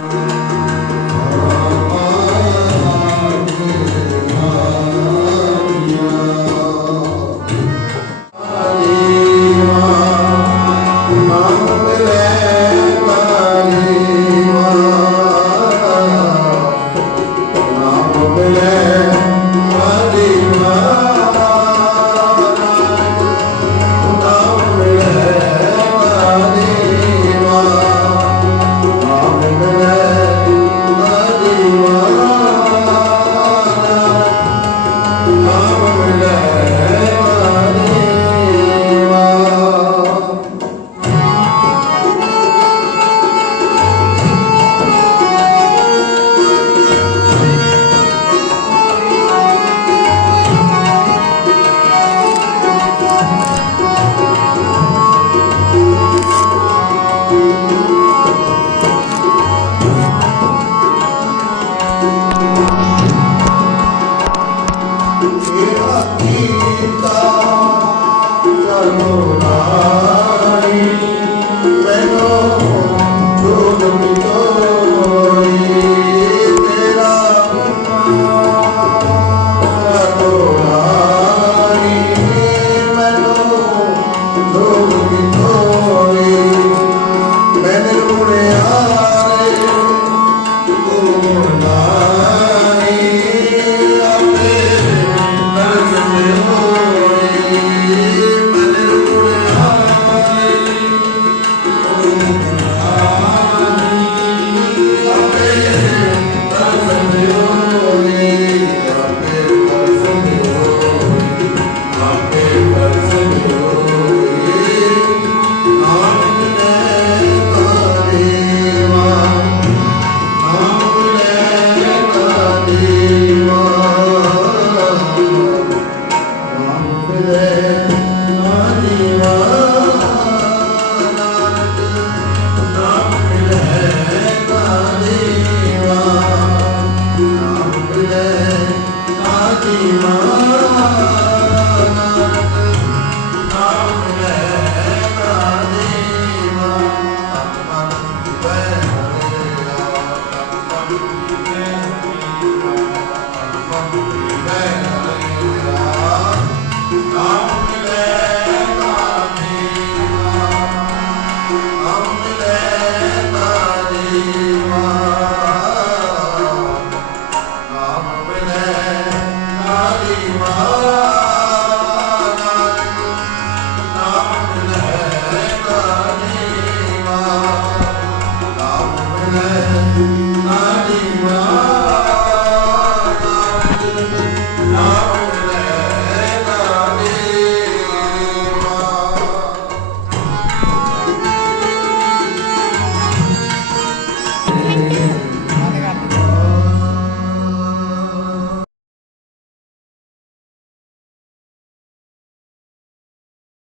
ਨਾਮ Amen. Amen.